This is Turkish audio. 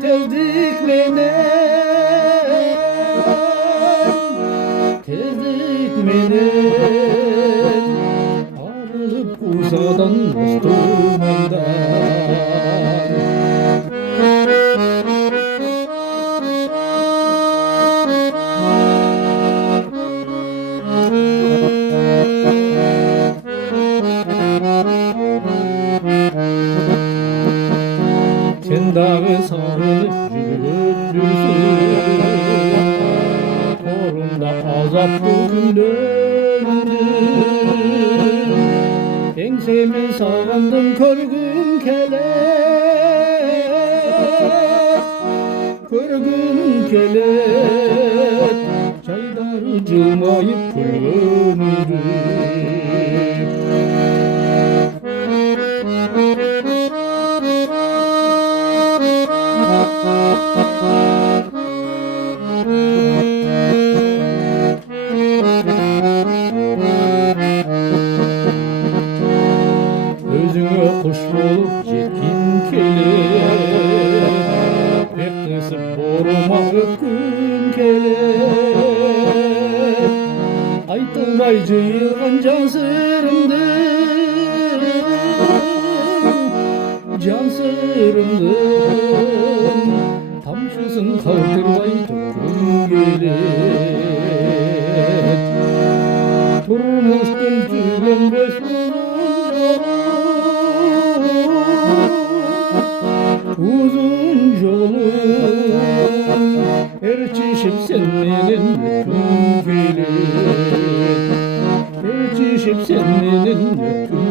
tezdikmenen ayrılıp uzadan dostumdan. Sen dağı sarılıp yürüdürsün, torunda azaplı günlerdi. Ensemi sağandım körgün kelek, körgün kelek, çayları cımayıp gülündü. Özüne kuş bulup jetkin kelek, pek kısıp boruma öpkün kelek. Aytılmay jıyılgan can sırımdı, can sırımdın tamşısın kaldırmay tökün gerek. Turmuştun tükenbes uzun yolun, erçişip senin bütün gerek, erçişip senin bütün